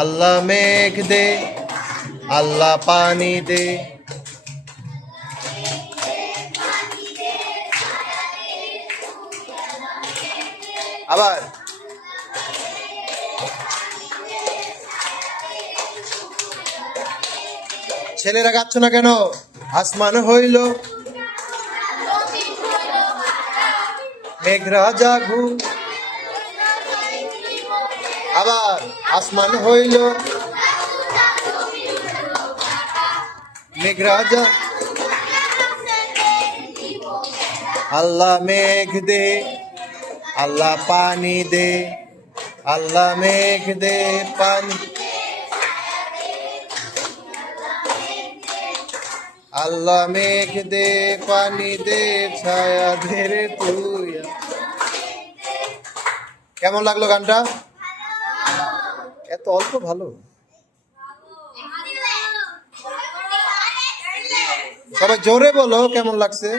আল্লাহ মেঘ দে, আল্লাহ পানি দে। আবার ছেলেরা গাচ্ছ না কেন? আসমান হইল মেঘরাজা ঘুম। আবার আসমান হইল মেঘরাজা। আল্লাহ মেঘ দে, আল্লাহ পানি দে, আল্লাহ মেঘ দে পানি। আল্লাহ মেঘ দে পানি দে ছায়া দে রে তুই। কেমন লাগলো গানটা? এত অল্প ভালো। সবাই জোরে বলো কেমন লাগছে।